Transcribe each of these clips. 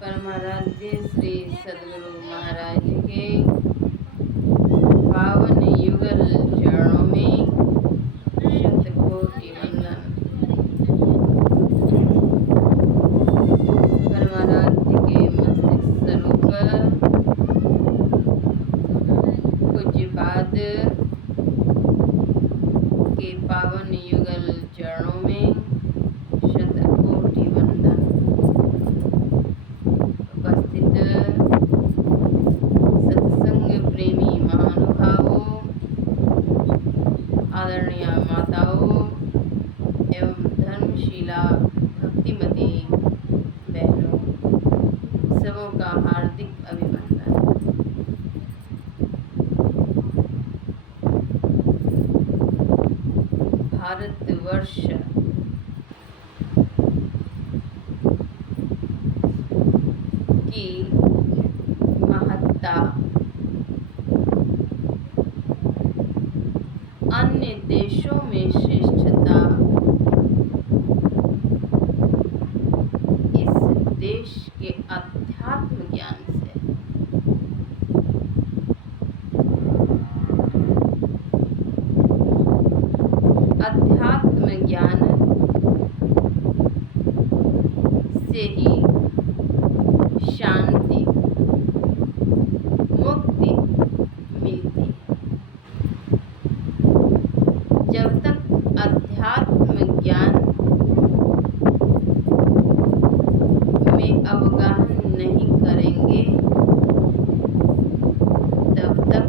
परमाराध्य श्री सद्गुरु महाराज के पावन युगल चरणों में शतकोटि वंदन। परमाराध्य के मस्तिष्क स्वरूप पूज्यपाद के पावन युगल चरणों में शतकोटि वंदन। उपस्थित सत्संग प्रेमी महानुभावों, आदरणीय माताओं एवं धर्मशिला भक्तिमती बहनों, सबों का हार्दिक अभिनंदन। भारतवर्ष की महत्ता अन्य देशों में श्रेष्ठता इस देश के अध्यात्म ज्ञान से। अध्यात्म ज्ञान से ही शांति मुक्ति मिलती है। जब तक अध्यात्म ज्ञान में अवगाहन नहीं करेंगे तब तक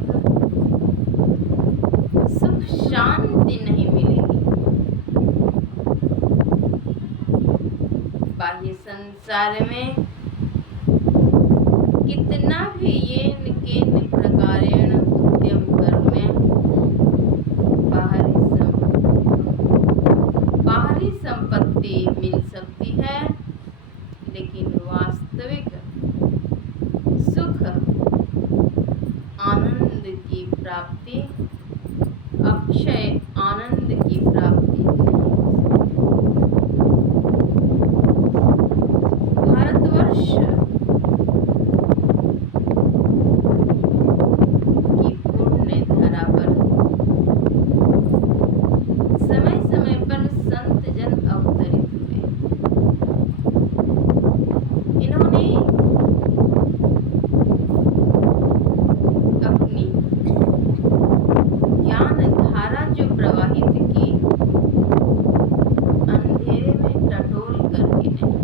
सुख शांति नहीं मिलेगी। बाह्य संसार में कितना भी येन केन प्रकारेण उद्यम करने बाहरी संपत्ति मिल सकती है, लेकिन वास्तविक सुख आनंद की प्राप्ति अक्षय आनंद की प्राप्ति नहीं हो सकती। भारतवर्ष की पुण्य धरा पर समय समय पर संत जन अवतरित हुए। इन्होंने अपनी ज्ञान धारा जो प्रवाहित की अंधेरे में टटोल करके नहीं,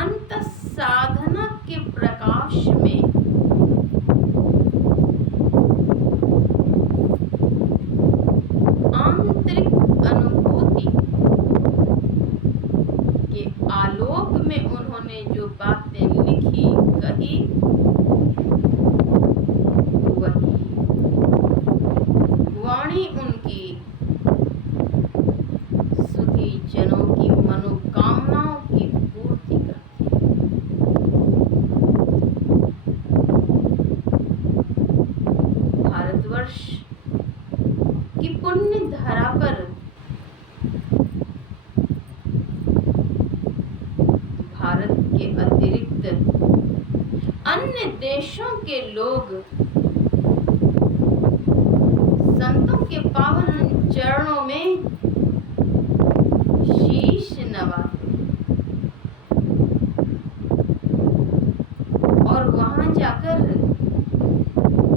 अंत साधना के प्रकाश में आंतरिक अनुभूति के आलोक में उन्होंने जो बातें लिखी कही वही वाणी उनकी सुधी जनों की मनोकामनाओं की पूर्ति करती है। भारतवर्ष की पुण्य धरा पर भारत के अतिरिक्त अन्य देशों के लोग संतों के पावन चरणों में शीश नवाते और वहां जाकर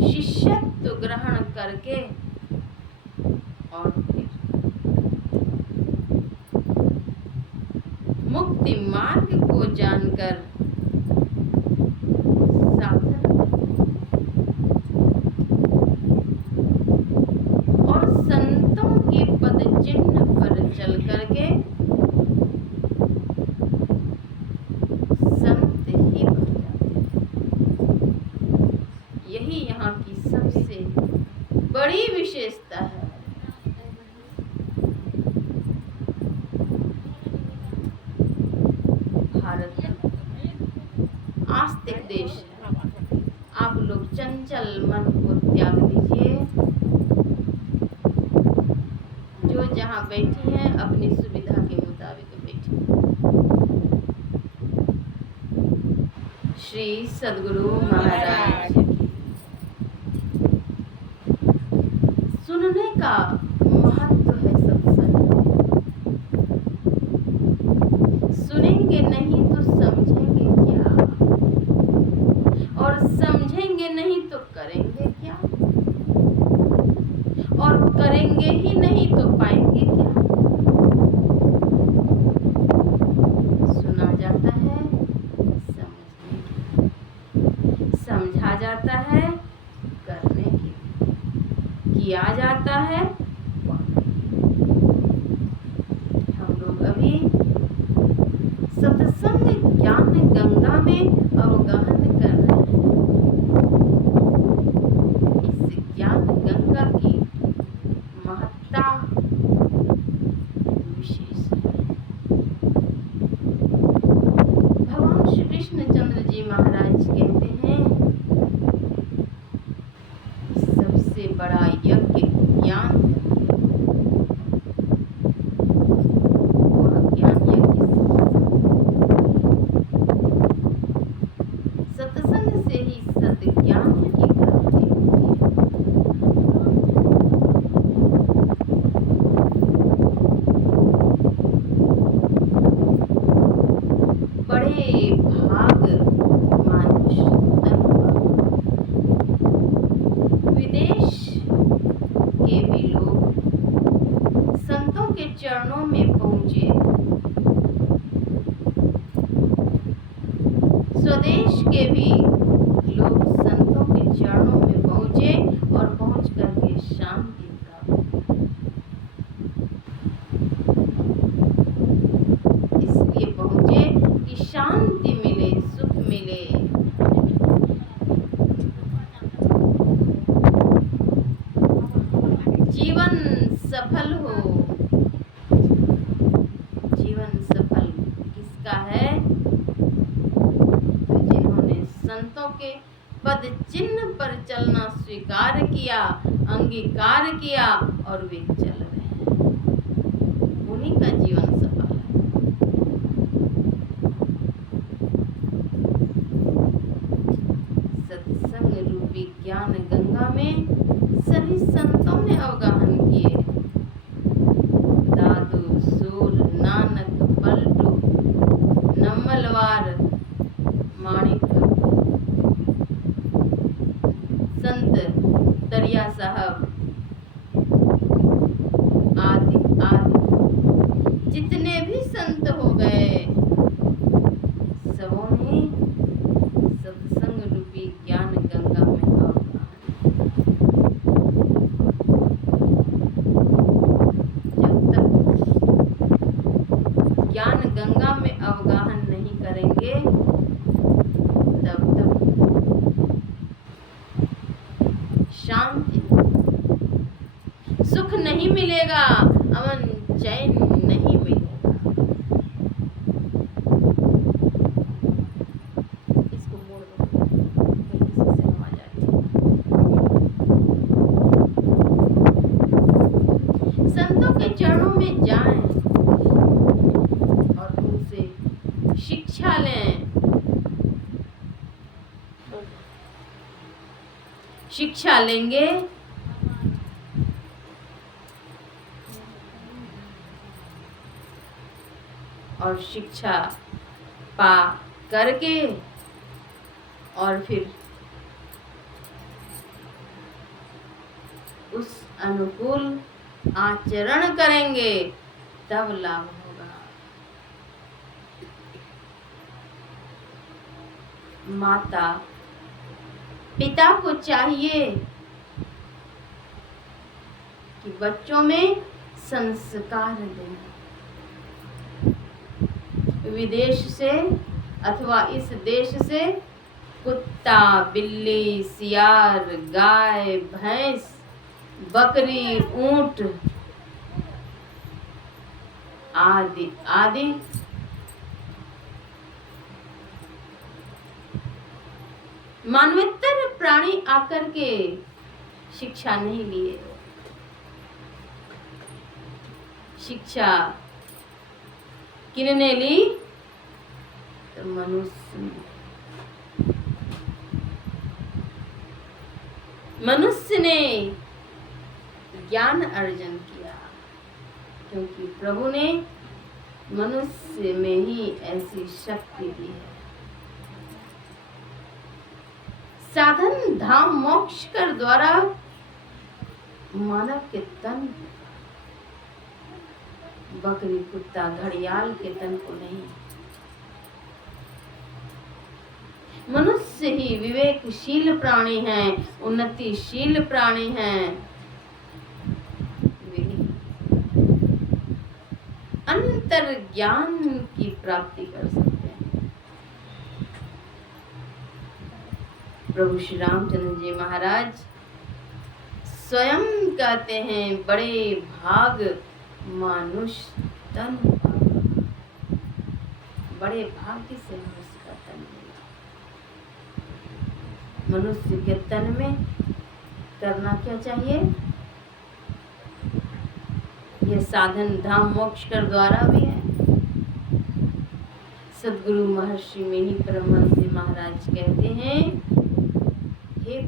शिष्यत्व ग्रहण करके और फिर मुक्ति मार्ग को जानकर साधन और संतों के पद चिन्ह पर चल करके संत ही बन जाते हैं। यही यहाँ की सबसे बड़ी विशेषता है। भारत आस्तिक देश है। आप लोग चंचल मन को त्याग दीजिए। जो जहाँ बैठी हैं अपनी सुविधा के मुताबिक बैठी। श्री सद्गुरु महाराज सुनने का महत्व है सत्संग। सुनेंगे नहीं तो समझेंगे क्या, और समझेंगे नहीं तो करेंगे क्या, और करेंगे ही नहीं तो पाएंगे क्या। सुना जाता है समझने की, समझा जाता है करने की, किया जाता है। हम लोग अभी सत्संग ज्ञान गंगा में अवगाहन कर रहे हैं। इस ज्ञान से ही सत्य ज्ञान की प्राप्ति होती है। बड़े भाग मानुष तन विदेश के भी लोग संतों के चरणों में पहुंचे। स्वदेश के भी लोग संतों के चरणों में पहुंचे और पहुंच करके शांति प्राप्त। इसलिए पहुंचे कि शांति मिले, सुख मिले। जीवन सफल हो। जीवन सफल किसका है? संतों के पद चिन्ह पर चलना स्वीकार किया, अंगीकार किया और वे चल रहे हैं। उन्हीं का जीवन सफल है। सत्संग रूपी ज्ञान गंगा में सभी संतों ने अवगाहन किए। दादू, सूर, नानक, पलटू, नम्मलवार, माणिक, संत दरिया साहब आदि आदि जितने भी संत हो गए, सबों ने सत्संग रूपी ज्ञान गंगा में अवगाहन। जब तक ज्ञान गंगा में अवगाहन नहीं करेंगे, तब तक शांति, सुख नहीं मिलेगा, अमन चैन नहीं मिलेगा। इसको मोड़ दो, कहीं से हम आ जाते। संतों के चरणों में जाएं और उनसे शिक्षा लें। शिक्षा लेंगे और शिक्षा पा करके और फिर उस अनुकूल आचरण करेंगे, तब लाभ होगा। माता पिता को चाहिए कि बच्चों में संस्कार दें। विदेश से अथवा इस देश से कुत्ता, बिल्ली, सियार, गाय, भैंस, बकरी, ऊंट आदि आदि मानवेतर प्राणी आकर के शिक्षा नहीं लिए। शिक्षा किसने ली? तो मनुष्य ने ज्ञान अर्जन किया, क्योंकि प्रभु ने मनुष्य में ही ऐसी शक्ति दी है। साधन धाम मोक्ष कर द्वारा मानव के तन, बकरी, कुत्ता, घड़ियाल के तन को नहीं। मनुष्य ही विवेकशील प्राणी हैं, उन्नतिशील प्राणी हैं। वे अंतर ज्ञान की प्राप्ति कर सकते हैं। प्रभु श्री रामचंद्र जी महाराज स्वयं कहते हैं, बड़े भाग मानुष तन, बड़े भाग्य से मनुष्य का तन मिला। मनुष्य के तन में करना क्या चाहिए? यह साधन धाम मोक्ष कर द्वारा भी है। सदगुरु महर्षि में ही परमहंस महाराज कहते हैं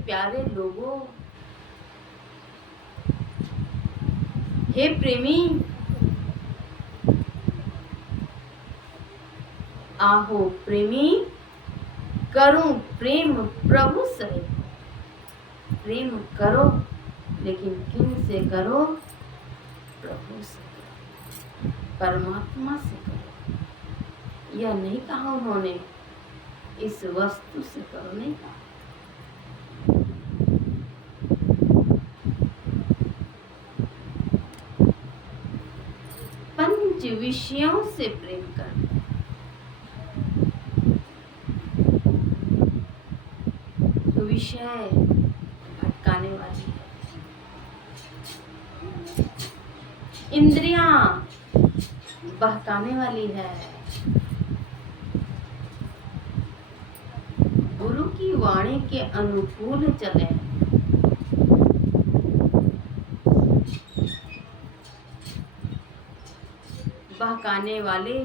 प्यारे लोगों, हे प्रेमी, आहो प्रेमी, करूं प्रेम प्रभु से। प्रेम करो, लेकिन किन से करो? प्रभु से करो, परमात्मा से करो। यह नहीं कहा उन्होंने इस वस्तु से करो, नहीं कहा। पंच विषयों से प्रेम करना, विषय भटकाने वाली है, इंद्रियां बहकाने वाली है। गुरु की वाणी के अनुकूल चले, बहकाने वाले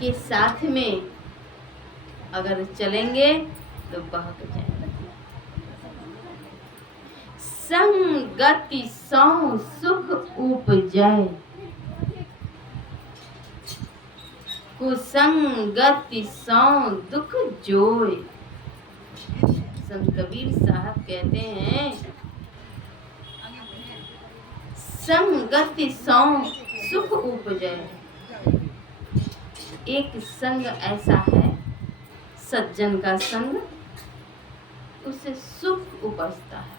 के साथ में अगर चलेंगे तो बहक जाएंगे। संगति सौ सुख उपजै, कुसंगति सौ दुख जोय। संत कबीर साहब कहते हैं, संगति सौ सुख उपजै। एक संग ऐसा है, सज्जन का संग, उसे सुख उपजता है,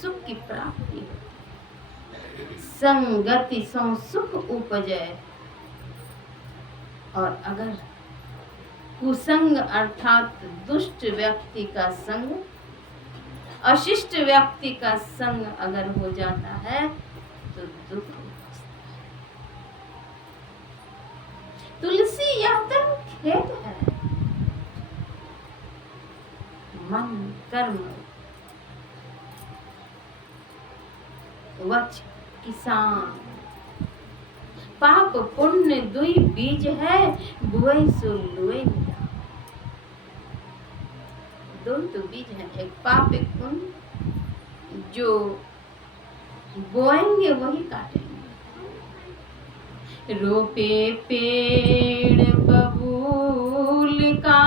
सुख की प्राप्ति होती है। संगति सौ सुख उपजै। और अगर कुसंग अर्थात दुष्ट व्यक्ति का संग, अशिष्ट व्यक्ति का संग अगर हो जाता है तो दुख उपजता है। तुलसी यह तन खेत है, मन कर्म वच किसान। पाप पुण्य दुई बीज है, बुआई सो लुए निरा। दो तो बीज है, एक पाप एक पुण्य। जो बोएंगे वही काटेंगे। रोपे पेड़ बबूल का,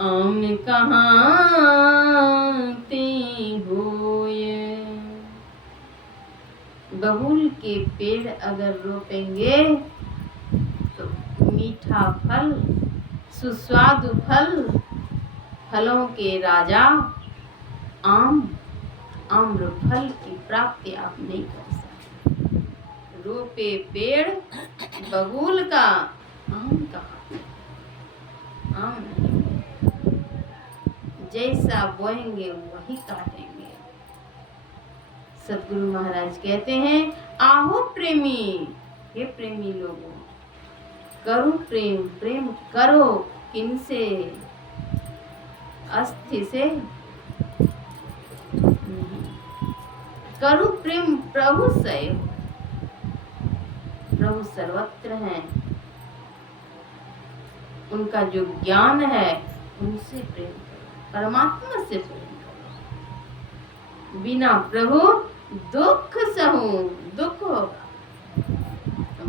आम कहाँ ते होए। बबूल के पेड़ अगर रोपेंगे तो मीठा फल, सुस्वादु फल, फलों के राजा आम, आम्र फल की प्राप्ति आप नहीं कर सकते। रोपे पेड़ बबूल का, आम कहाँ? आम नहीं। जैसा बोएंगे वही काटेंगे। सतगुरु महाराज कहते हैं, आहो प्रेमी, हे प्रेमी लोगों, करो प्रेम, प्रेम करो किनसे? अस्थि से नहीं, करो प्रेम प्रभु से। प्रभु सर्वत्र हैं, उनका जो ज्ञान है उनसे प्रेम करो, परमात्मा से प्रेम करो। बिना प्रभु दुख सहूं, दुख होगा,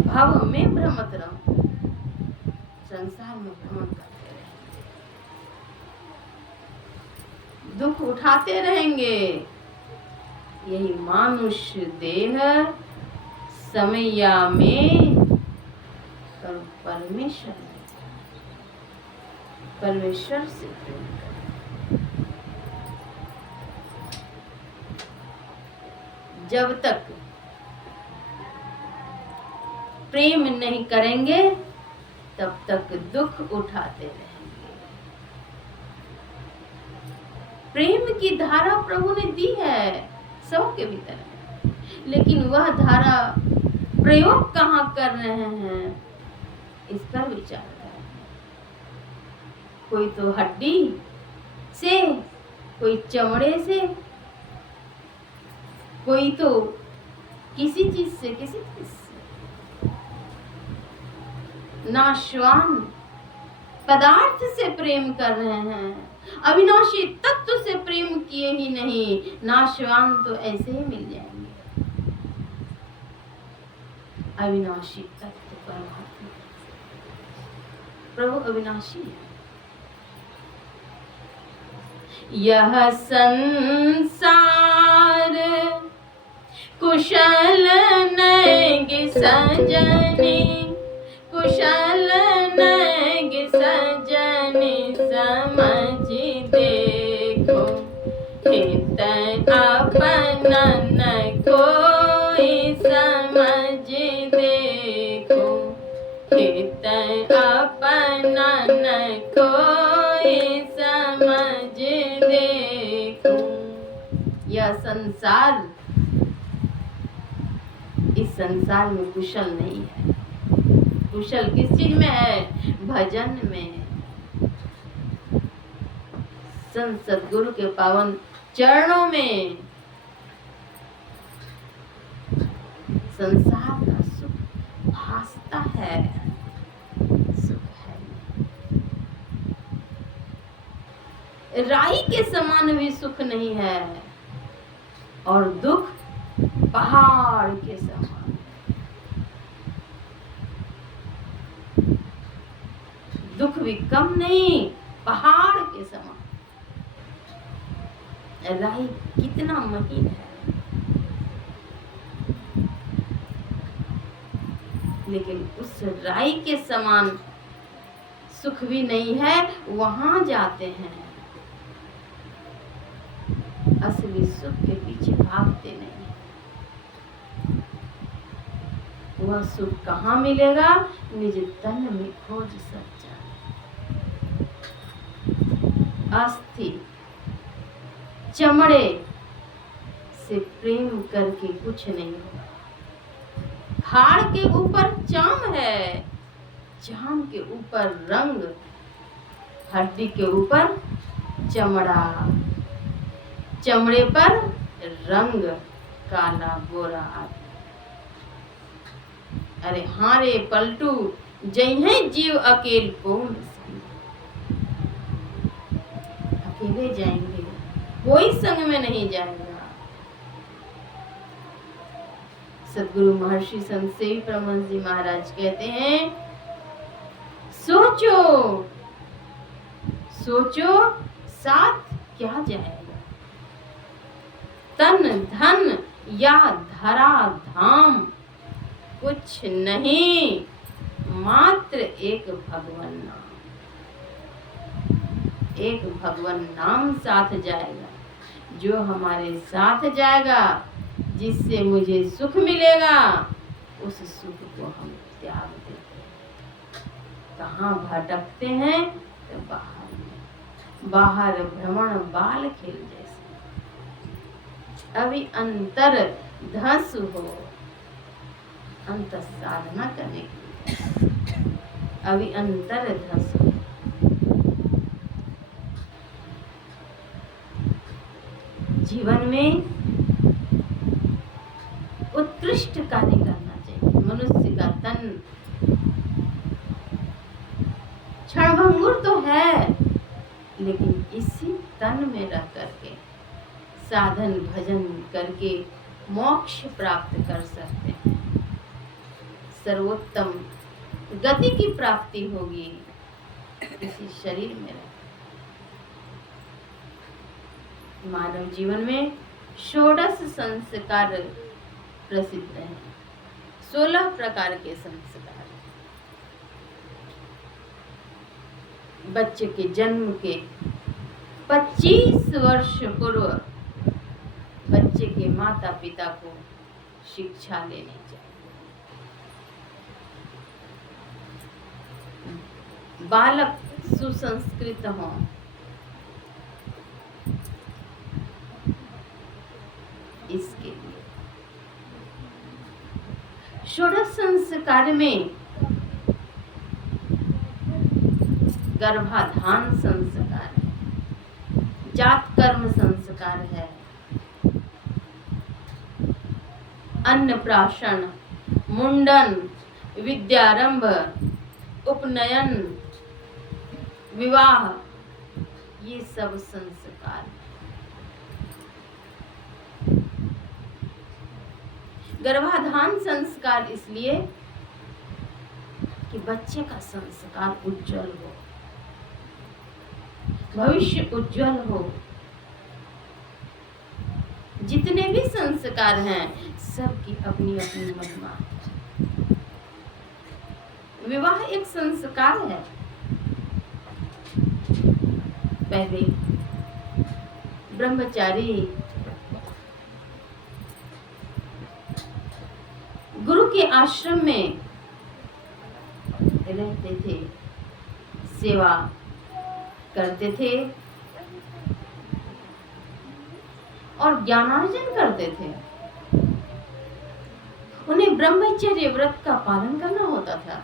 भव में भ्रमत रहूं, संसार में भ्रमण करते रहेंगे, दुख उठाते रहेंगे। यही मानुष देह समैया में परमेश्वर, परमेश्वर से प्रेम करें। जब तक प्रेम नहीं करेंगे तब तक दुख उठाते रहेंगे। प्रेम की धारा प्रभु ने दी है सबके भीतर, लेकिन वह धारा प्रयोग कहाँ कर रहे हैं इस पर विचार करें। कोई तो हड्डी से, कोई चमड़े से, कोई तो किसी चीज से, किसी चीज से। नाशवान पदार्थ से प्रेम कर रहे हैं, अविनाशी तत्व से प्रेम किए ही नहीं, नाशवान तो ऐसे ही मिल जाएंगे। अविनाशी तत्व परमात्मा, प्रभु अविनाशी है। यह संसार कुशल नैग सजनी, कुशल नैग सजनी, समझ देखो हित अपना न कोई, समझ देखो हित अपना न कोई, समझ देखो। यह संसार, इस संसार में कुशल नहीं है। कुशल किस चीज में है? भजन में। संत सद्गुरु के पावन चरणों में संसार का सुख भासता है, सुख है। राई के समान भी सुख नहीं है, और दुख पहाड़ के समान। दुख भी कम नहीं, पहाड़ के समान। राई कितना महीन है, लेकिन उस राई के समान सुख भी नहीं है। वहां जाते हैं, असली सुख के पीछे भागते नहीं। वह सुख कहाँ मिलेगा? निज तन में खोज सच्चा। अस्थि चमड़े से प्रेम करके कुछ नहीं होगा। हाड़ के ऊपर चाम है, चाम के ऊपर रंग, हड्डी के ऊपर चमड़ा, चमड़े पर रंग काला गोरा आदि। अरे हाँ रे पलटू, जइहे जीव अकेल कौन संग। अकेले जाएंगे, कोई संग में नहीं जाएगा। सद्गुरु महर्षि संत सेवी परमहंस जी महाराज कहते हैं, सोचो सोचो साथ क्या जाएगा, तन धन या धरा धाम कुछ नहीं, मात्र एक भगवान नाम। एक भगवान नाम साथ जाएगा, जो हमारे साथ जाएगा, जिससे मुझे सुख मिलेगा, उस सुख को हम त्याग देते हैं। कहाँ भटकते हैं? तो बाहर में, बाहर भ्रमण बाल खेल जैसे। अभी अंतर धस हो, अंतर साधना करने की, अभी अंतर धस हो। जीवन में उत्कृष्ट कार्य करना चाहिए। मनुष्य का तन क्षणभंगुर तो है, लेकिन इसी तन में रह करके साधन भजन करके मोक्ष प्राप्त कर सकते हैं। सर्वोत्तम गति की प्राप्ति होगी इसी शरीर में। मानव जीवन में 16 संस्कार प्रसिद्ध हैं, 16 प्रकार के संस्कार। बच्चे के जन्म के 25 वर्ष पूर्व बच्चे के माता पिता को शिक्षा लेनी चाहिए। बालक सुसंस्कृत हों, इसके लिए 16 संस्कार में गर्भाधान संस्कार है, जात कर्म संस्कार है, अन्नप्राशन, मुंडन, विद्यारंभ, उपनयन, विवाह, ये सब संस्कार। गर्भाधान संस्कार इसलिए कि बच्चे का संस्कार उज्जवल हो, भविष्य उज्जवल हो। जितने भी संस्कार हैं सबकी अपनी अपनी महिमा है। विवाह एक संस्कार है। पहले ब्रह्मचारी गुरु के आश्रम में रहते थे, सेवा करते थे और ज्ञानार्जन करते थे। उन्हें ब्रह्मचर्य व्रत का पालन करना होता था।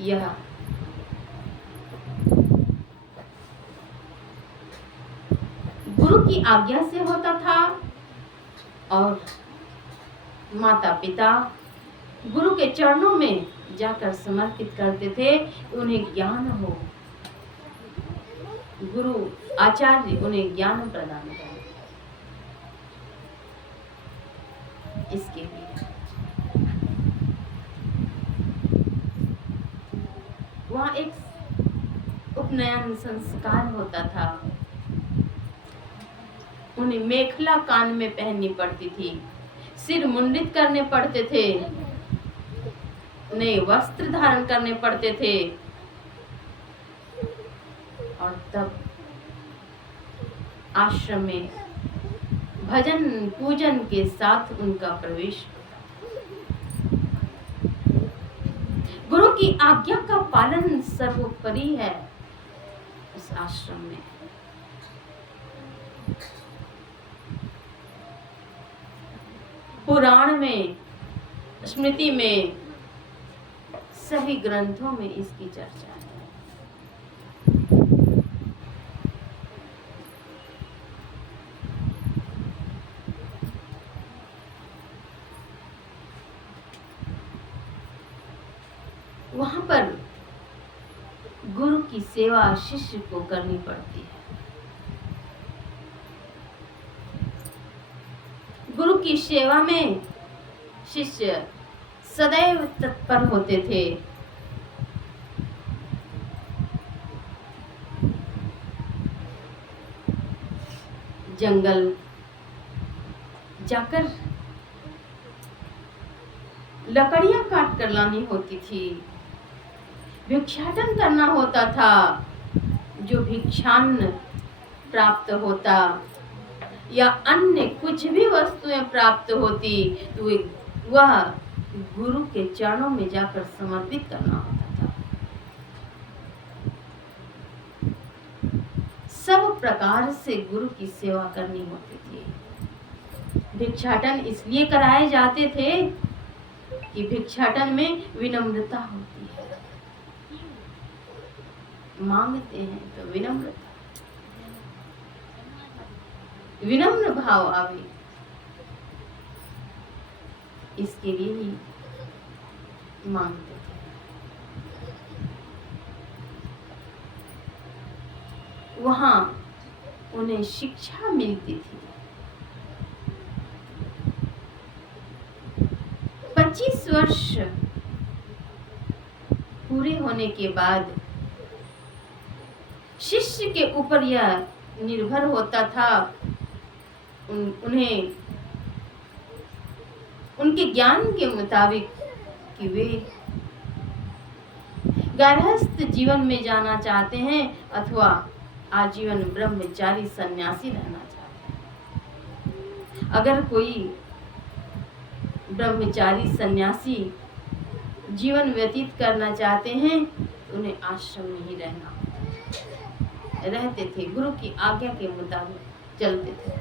यह गुरु की आज्ञा से होता था और माता पिता गुरु के चरणों में जाकर समर्पित करते थे, उन्हें ज्ञान हो। गुरु आचार्य उन्हें ज्ञान प्रदान करें। इसके लिए वहाँ एक उपनयन संस्कार होता था। उन्हें मेखला कान में पहननी पड़ती थी, सिर मुंडित करने पड़ते थे, नए वस्त्र धारण करने पड़ते थे और तब आश्रम में भजन पूजन के साथ उनका प्रवेश। गुरु की आज्ञा का पालन सर्वोपरि है उस आश्रम में। पुराण में, स्मृति में, सभी ग्रंथों में इसकी चर्चा है। वहां पर गुरु की सेवा शिष्य को करनी पड़ती है। गुरु की सेवा में शिष्य सदैव तत्पर होते थे। जंगल जाकर लकड़ियां काट कर लानी होती थी, भिक्षाटन करना होता था। जो भिक्षान्न प्राप्त होता या अन्य कुछ भी वस्तुएं प्राप्त होती तो वह गुरु के चरणों में जाकर समर्पित करना होता था। सब प्रकार से गुरु की सेवा करनी होती थी। भिक्षाटन इसलिए कराए जाते थे कि भिक्षाटन में विनम्रता होती है। मांगते हैं तो विनम्रता, विनम्र भाव आवे, इसके लिए ही मांगते थे। वहां उन्हें शिक्षा मिलती थी। 25 वर्ष पूरे होने के बाद शिष्य के ऊपर यह निर्भर होता था उन्हें उनके ज्ञान के मुताबिक कि वे गारहस्थ जीवन में जाना चाहते हैं अथवा आजीवन ब्रह्मचारी सन्यासी रहना चाहते हैं। अगर कोई ब्रह्मचारी सन्यासी जीवन व्यतीत करना चाहते हैं तो उन्हें आश्रम में ही रहना रहते थे, गुरु की आज्ञा के मुताबिक चलते थे।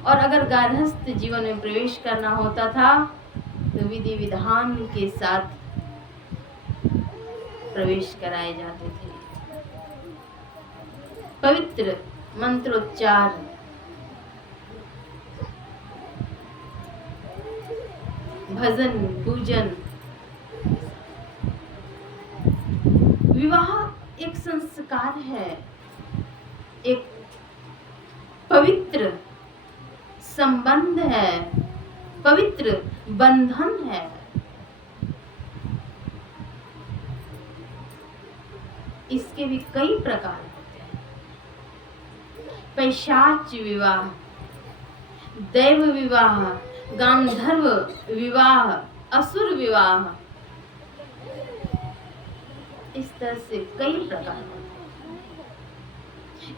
और अगर गारहस्थ जीवन में प्रवेश करना होता था तो विधि विधान के साथ प्रवेश कराए जाते थे। पवित्र मंत्रोच्चार, भजन पूजन। विवाह एक संस्कार है, एक पवित्र संबंध है, पवित्र बंधन है। इसके भी कई प्रकार होते हैं। पैशाच विवाह, दैव विवाह, गांधर्व विवाह, असुर विवाह, इस तरह से कई प्रकार होते हैं।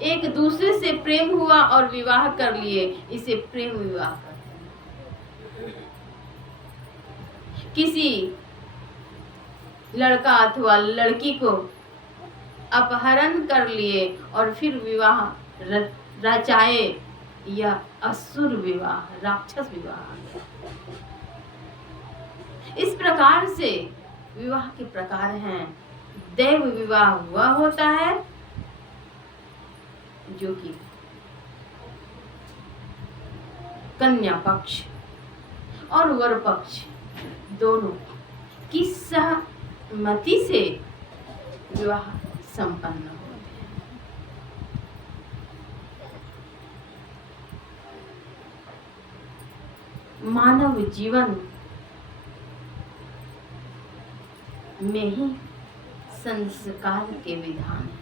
एक दूसरे से प्रेम हुआ और विवाह कर लिए, इसे प्रेम विवाह कहते हैं। किसी लड़का अथवा लड़की को अपहरण कर लिए और फिर विवाह रचाए, यह असुर विवाह, राक्षस विवाह। इस प्रकार से विवाह के प्रकार हैं। दैव विवाह हुआ होता है जो कि कन्या पक्ष और वर पक्ष दोनों की सहमति से विवाह संपन्न होते हैं। मानव जीवन में ही संस्कार के विधान है।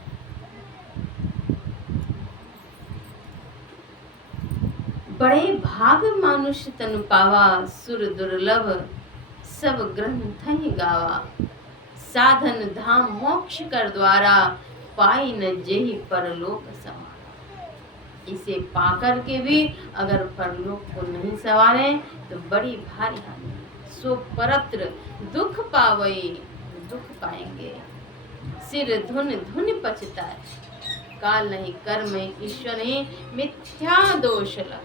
बड़े भाग मानुष तनु पावा, सुर दुर्लभ सब ग्रंथ ही गावा। साधन धाम मोक्ष कर द्वारा, पाई न जेहि परलोक संवारा। इसे पाकर के भी अगर परलोक को नहीं संवारे तो बड़ी भारी हानि। सो परत्र दुख पावई, दुख पाएंगे। सिर धुन धुन पछताए, काल नहीं कर्म ईश्वर नहीं, मिथ्या दोष लग।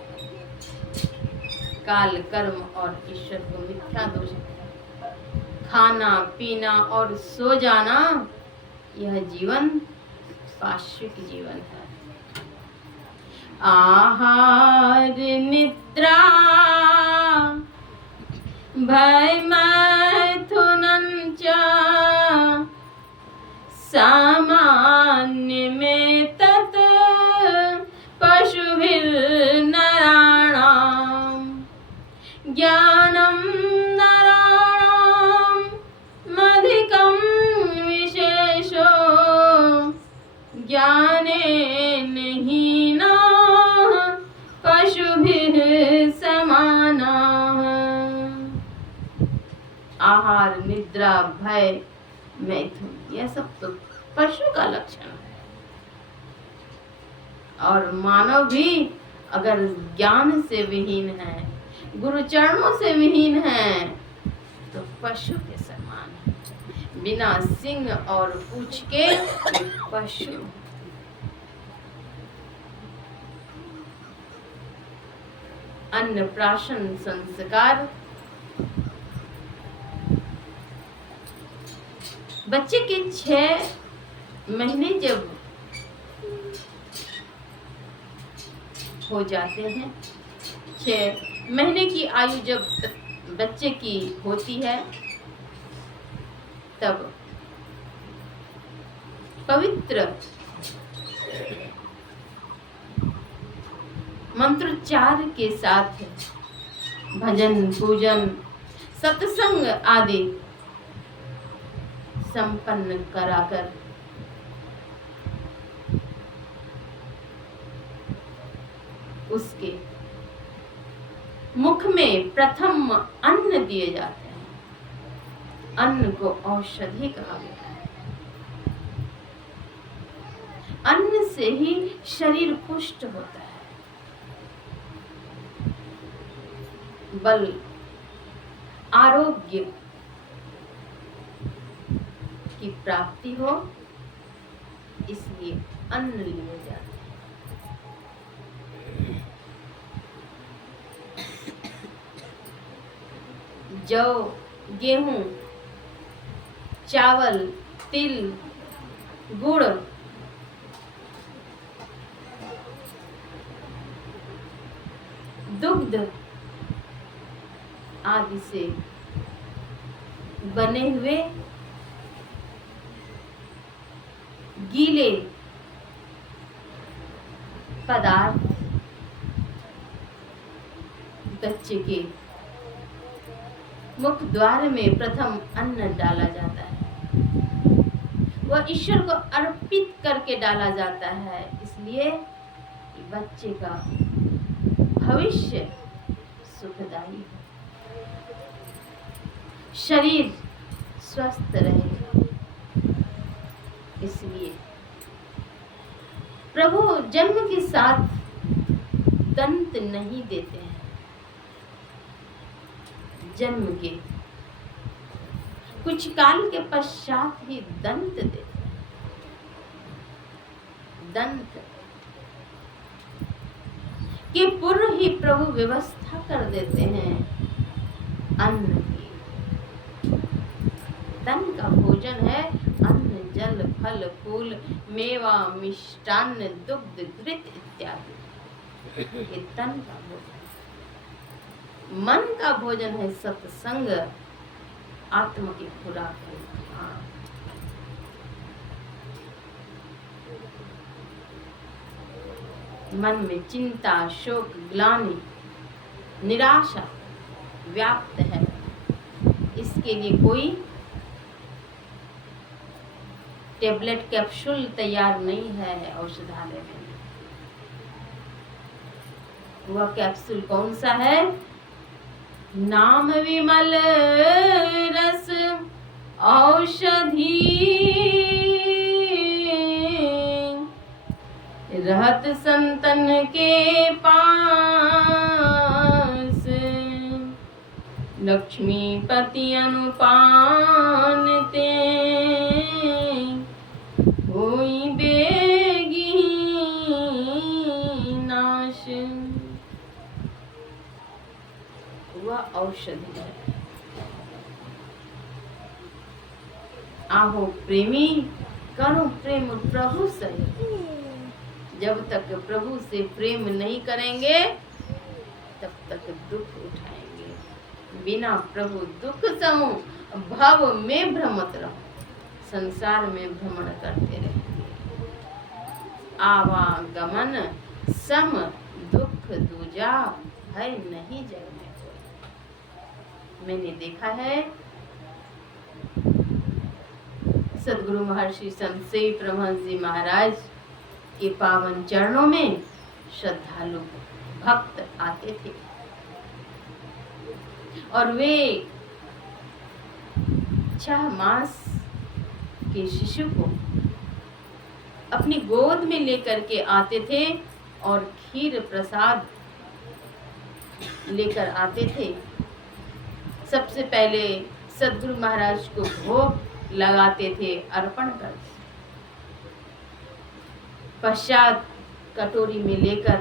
काल कर्म और ईश्वर को मिथ्या दोष है। खाना पीना और सो जाना, यह जीवन पाश्विक जीवन है। आहार निद्रा भय मैथुनं च, सामान्य में तत् पशुभिर्नराणाम्। ज्ञानं नराणाम् अधिकं विशेषो, ज्ञानेन हीनाः पशुभिः समानाः। आहार निद्रा भय मैथुन, यह सब तो पशु का लक्षण है। और मानव भी अगर ज्ञान से विहीन है, गुरु चरणों से विहीन है, तो पशु के समान है। बिना सिंह और पूंछ के पशु। अन्नप्राशन संस्कार, बच्चे के 6 महीने जब हो जाते हैं, 6 महीने की आयु जब बच्चे की होती है, तब पवित्र मंत्रोच्चार के साथ भजन पूजन सत्संग आदि संपन्न कराकर उसके मुख में प्रथम अन्न दिए जाते हैं। अन्न को औषधि कहा गया है। अन्न से ही शरीर पुष्ट होता है, बल आरोग्य की प्राप्ति हो, इसलिए अन्न लिए जाते हैं। जौ, गेहूं, चावल, तिल, गुड़, दुग्ध आदि से बने हुए गीले पदार्थ बच्चे के मुख द्वार में प्रथम अन्न डाला जाता है। वह ईश्वर को अर्पित करके डाला जाता है, इसलिए बच्चे का भविष्य सुखदायी हो, शरीर स्वस्थ रहे। इसलिए प्रभु जन्म के साथ दंत नहीं देते हैं, जन्म के कुछ काल के पश्चात ही दंत देते हैं। दंत के पूर्व ही प्रभु व्यवस्था कर देते हैं अन्न की। तन का भोजन है अन्न, जल, फल, फूल, मेवा, मिष्टान्न, दुग्ध, घृत इत्यादि। ये तन का भोजन। मन का भोजन है सत्संग, आत्मा की खुराक है ध्यान। मन में चिंता, शोक, ग्लानि, निराशा व्याप्त है, इसके लिए कोई टेबलेट कैप्सूल तैयार नहीं है औषधालय में। वह कैप्सूल कौन सा है? नाम विमल रस औषधि, रहत संतन के पास, लक्ष्मीपति अनुपान ते, होई बेगी नाश। वह औषधि है। आहो प्रेमी, करो प्रेम प्रभु से। जब तक प्रभु से प्रेम नहीं करेंगे तब तक दुख उठाएंगे। बिना प्रभु दुख समूह भव में भ्रमत रहो, संसार में भ्रमण करते रहेंगे। आवागमन सम दुख दूजा, भय नहीं जग में कोई। मैंने देखा है सदगुरु महर्षि संत सेवी परमहंस जी महाराज के पावन चरणों में श्रद्धालु भक्त आते थे और वे 6 मास के शिशु को अपनी गोद में लेकर के आते थे और खीर प्रसाद लेकर आते थे। सबसे पहले सदगुरु महाराज को भोग लगाते थे, अर्पण करते, पश्चात कटोरी में लेकर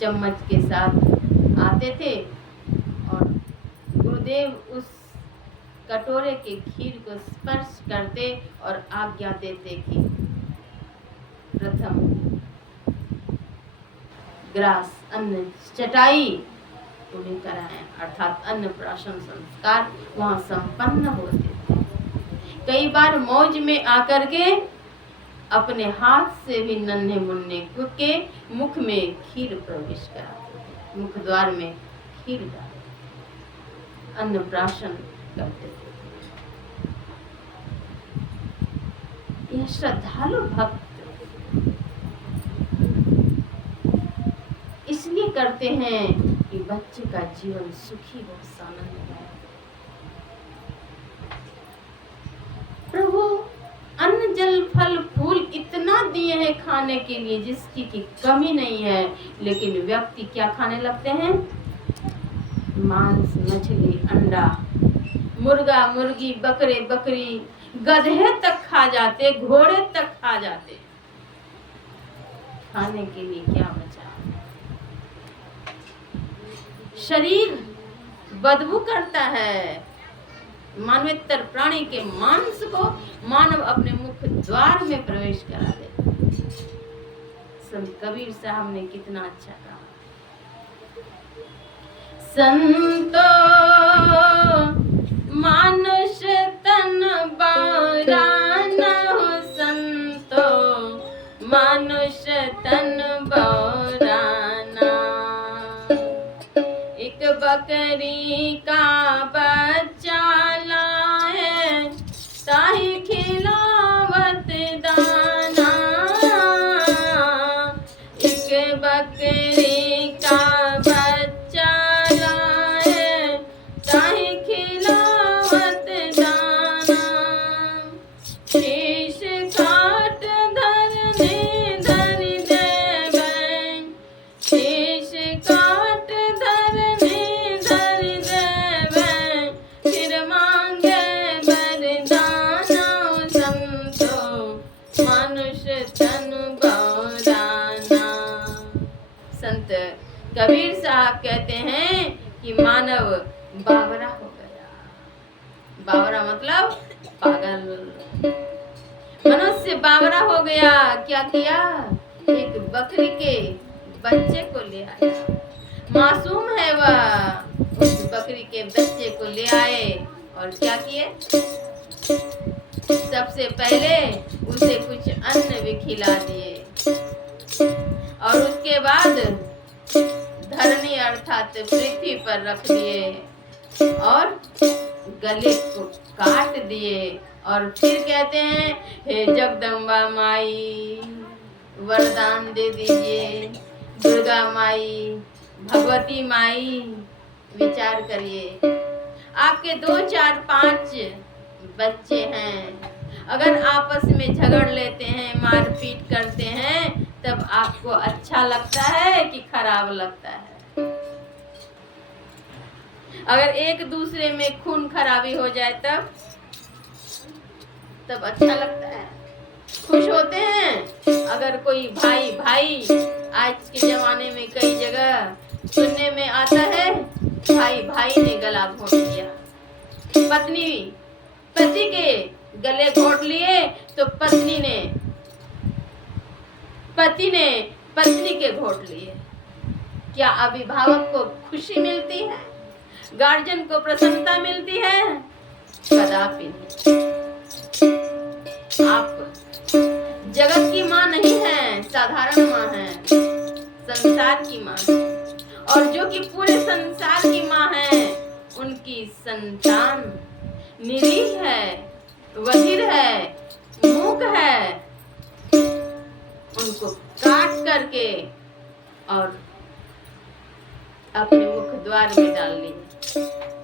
चम्मच के साथ आते थे और गुरुदेव उस कटोरे के खीर को स्पर्श करते और आज्ञा देते कि प्रथम ग्रास अन्न चटाई उन्हें कराएं, अर्थात अन्नप्राशन संस्कार वहां संपन्न होते थे। कई बार मौज में आकर के अपने हाथ से भी नन्हे मुन्ने के मुख में खीर प्रवेश कराते थे, मुख द्वार में खीर डालते, अन्नप्राशन करते थे। यह श्रद्धालु भक्त इसलिए करते हैं कि बच्चे का जीवन सुखी व आनंदमय। प्रभु अन्न जल फल फूल इतना दिए हैं खाने के लिए जिसकी की कमी नहीं है, लेकिन व्यक्ति क्या खाने लगते हैं? मांस, मछली, अंडा, मुर्गा, मुर्गी, बकरे, बकरी, गधे तक खा जाते, घोड़े तक खा जाते। खाने के लिए क्या बचा? शरीर बदबू करता है। मानवेतर प्राणी के मांस को मानव अपने मुख द्वार में प्रवेश करा देता। संत कबीर साहब ने कितना अच्छा कहा, संतो मानुष का बच्चा लाए, ताही खिलावत दाना। एक बकरी का बच्चा लाए, ताही खिलावत दाना। शीश काट धरने धर देवे, शीश काट धरने धर देवे, फिर मांगे वरदाना। संतो मनुष्य तन बौराना। संत कबीर साहब कहते हैं कि मानव बावरा हो गया। बावरा मतलब पागल। मनुष्य बावरा हो गया। क्या किया? एक बकरी के बच्चे को ले आया। मासूम है वह। उस बकरी के बच्चे को ले आए और क्या किए? सबसे पहले उसे कुछ अन्न भी खिला दिए और उसके बाद धरनी अर्थात पृथ्वी पर रख दिए और गले को काट दिए। और फिर कहते हैं, हे जगदम्बा माई वरदान दे दीजिए। दुर्गा माई, भगवती माई, विचार करिए, आपके 2, 4, 5 बच्चे हैं, अगर आपस में झगड़ लेते हैं, मारपीट करते हैं, तब आपको अच्छा लगता है कि खराब लगता है? अगर एक दूसरे में खून खराबी हो जाए तब अच्छा लगता है, खुश होते हैं। अगर कोई भाई भाई, आज के जमाने में कई जगह सुनने में आता है, भाई भाई ने गला घोट लिया, पत्नी पति के गले घोट लिए तो पति ने पत्नी के घोट लिए। क्या अभिभावक को खुशी मिलती है? गार्जियन को प्रसन्नता मिलती है? कदापि नहीं। आप जगत की माँ नहीं है, साधारण माँ है, संसार की माँ है। और जो कि पूरे संसार की माँ है, उनकी संतान निरीह है, बधिर है, मूक है, उनको काट करके और अपने मुख द्वार में डाल ली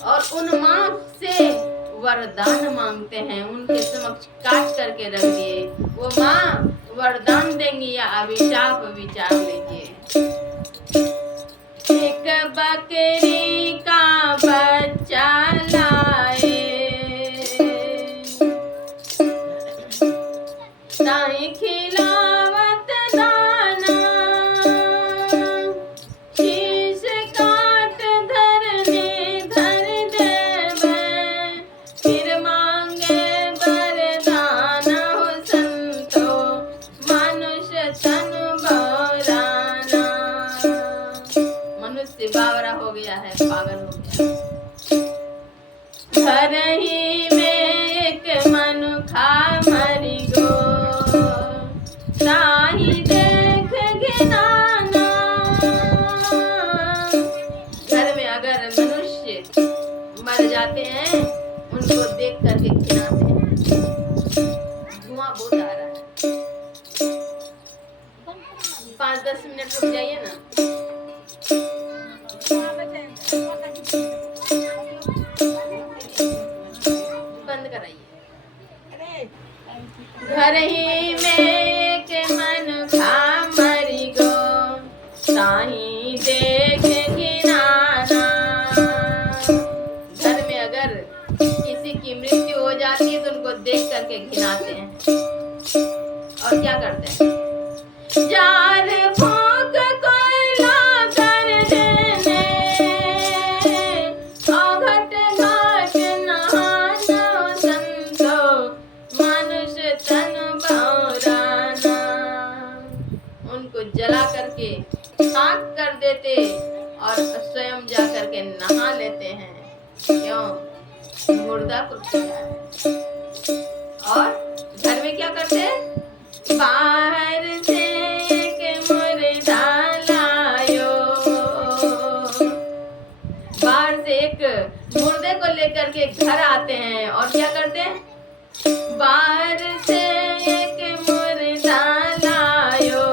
और उन माँ से वरदान मांगते हैं। उनके समक्ष काट करके रख दिए। वो माँ वरदान देंगी या अभिशाप, विचार लीजिए। एक बकरी का बच्चा लाए, ताई खिलावत दाना। शीश काट धरने धर देवे, फिर मांगे वरदाना। हो संतो मनुष्य तन बौराना। मनुष्य बावरा हो गया है, पागल हो गया। घर ही में एक मनुखा मरी गो, ताही देख घिनाना। घर में अगर मनुष्य मर जाते हैं, उनको देख करके घिनाते हैं। धुआं बहुत आ रहा है, 5-10 मिनट रुक जाइए ना। बंद कराइए। घर ही में के मनुखा मरी गो, ताही देख घिनाना। घर में अगर किसी की मृत्यु हो जाती है तो उनको देख करके घिनाते हैं। और क्या करते हैं? जार फूंक कोयला कर देने, घट घाट नहाना। संतो मनुष्य तन बौराना। उनको जला करके खाक कर देते और स्वयं जा करके नहा लेते हैं। क्यों? मुर्दा को खिलाया है। और घर में क्या करते हैं? बाहर से एक मुर्दा लायो, बाहर से एक मुर्दे को लेकर के घर आते हैं और क्या करते हैं, बाहर से एक मुर्दा लायो,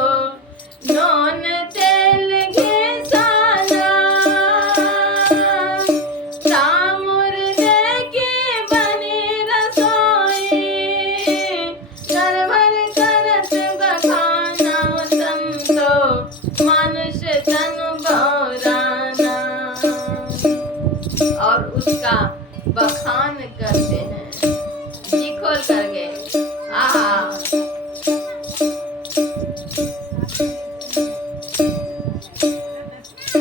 नून तेल घिसाना, ता मुर्दे की बनी रसोई, घर भर करत बखाना, संतो मनुष्य तन बहुराना। और उसका बखान करते हैं जी खोल करके।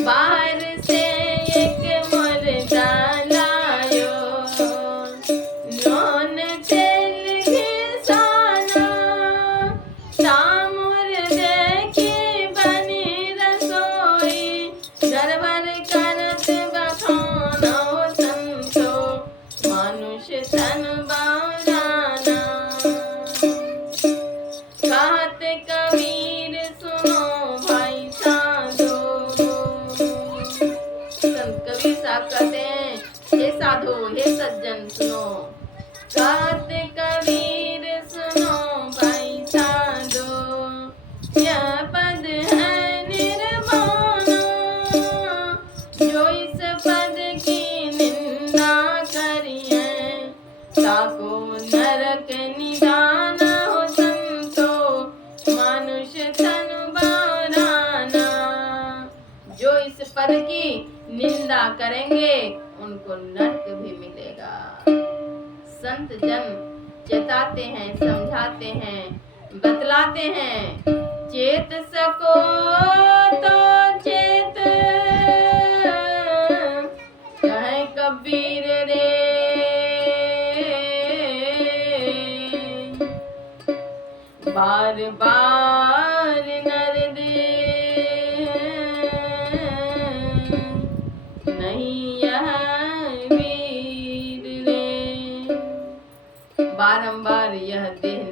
बाहर से एक मुर्दा लायो, नून तेल घिसाना, ता मुर्दे की बनी रसोई, घर भर करत बखाना, संतो मनुष्य तन बहुराना। कहत कबीर सुनो भाई साधो, संत कबीर साहब कहते हैं, हे साधो हे सज्जन सुनो। कहत कबीर सुनो भाई साधो, यह पद है निर्वाणा, जो इस पद की निंदा करिए, ताको नरक निदान हो, संतो मनुष्य तन बहुराना। जो इस पद की निंदा करेंगे उनको नरक भी मिलेगा। संत जन चेताते हैं, समझाते हैं, बतलाते हैं, चेत सको तो चेत, कहे कबीर रे, बार बार नर दे, नहीं यह वीर रे। बारंबार यह देह